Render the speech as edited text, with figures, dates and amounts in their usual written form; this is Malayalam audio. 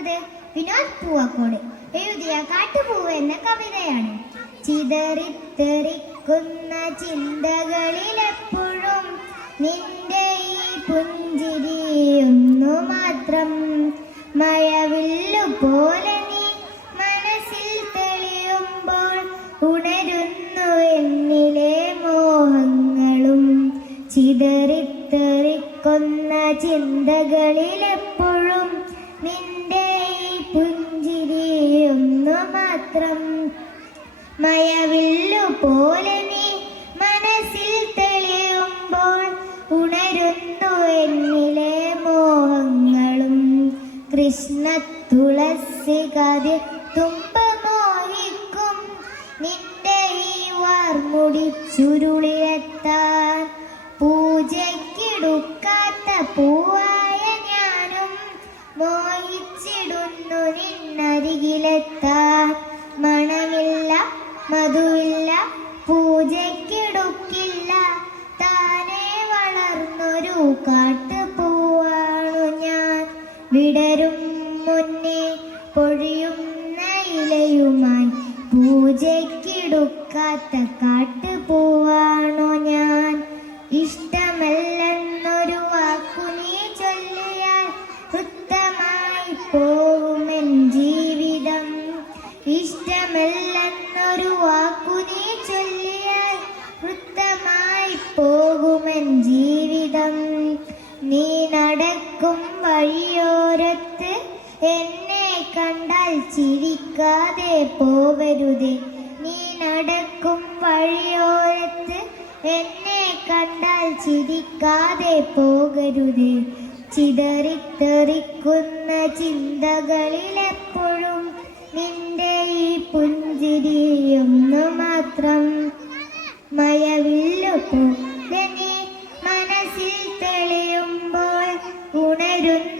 വായിക്കുന്നത് വിനോദ് പൂവക്കോട് എഴുതിയ കാട്ടുപൂവ് എന്ന കവിതയാണ്. ചിതറിത്തെറിക്കുന്ന ചിന്തകളിലെപ്പോഴും നിന്റെ ഈ പുഞ്ചിരിയൊന്നു മാത്രം. മഴവില്ലു പോലെ നീ മനസ്സിൽ തെളിയുമ്പോൾ ഉണരുന്നു എന്നിലെ മോഹങ്ങളും. ചിതറിത്തെറിക്കുന്ന ചിന്തകളിലെപ്പോഴും നിന്റെ ഈ പുഞ്ചിരിയൊന്നു മാത്രം. മഴവില്ലു പോലെ നീ മനസ്സിൽ തെളിയുമ്പോൾ ഉണരുന്നു എന്നിലെ മോഹങ്ങളും. കൃഷ്ണ തുളസി കതി തുമ്പ മോഹിക്കും നിന്റെ ഈ വാർമുടി ചുരുളിലെത്താൻ. പൂജയ്ക്കിടുക്കാത്ത പൂവായ ഞാനും മോഹിച്ചിടുന്നു നിന്നരികിലെത്താൻ. മണമില്ല മധുവില്ല പൂജയ്ക്കിടുക്കില്ല താനേ വളർന്നൊരു കാട്ടുപൂവാണു ഞാൻ. വിടരും മുന്നേ പൊഴിയുന്ന ഇലയുമായി പൂജയ്ക്കിടുക്കാത്ത കാട്ടുപൂവാണു ഞാൻ. ഇഷ്ടമല്ലെന്നൊരു വാക്കു നീ ചൊല്ലിയാൽ വൃത്തമായി പോകുമെൻ ജീവിതം. ഇഷ്ടമല്ലെന്നൊരു വാക്കു നീ ചൊല്ലിയാൽ വൃത്തമായി പോകുമെൻ ജീവിതം. നീ നടക്കും വഴിയോരത്ത് എന്നെ കണ്ടാൽ ചിരിക്കാതെ പോകരുതേ. നീ നടക്കും വഴിയോരത്ത് എന്നെ കണ്ടാൽ ചിരിക്കാതെ പോകരുതേ. ചിതറിത്തെറിക്കുന്ന ചിന്തകളിലെപ്പോഴും നിന്റെ ഈ പുഞ്ചിരിയൊന്നു മാത്രം. മഴവില്ലു പോലെ നീ മനസ്സിൽ തെളിയുമ്പോൾ ഉണരുന്നു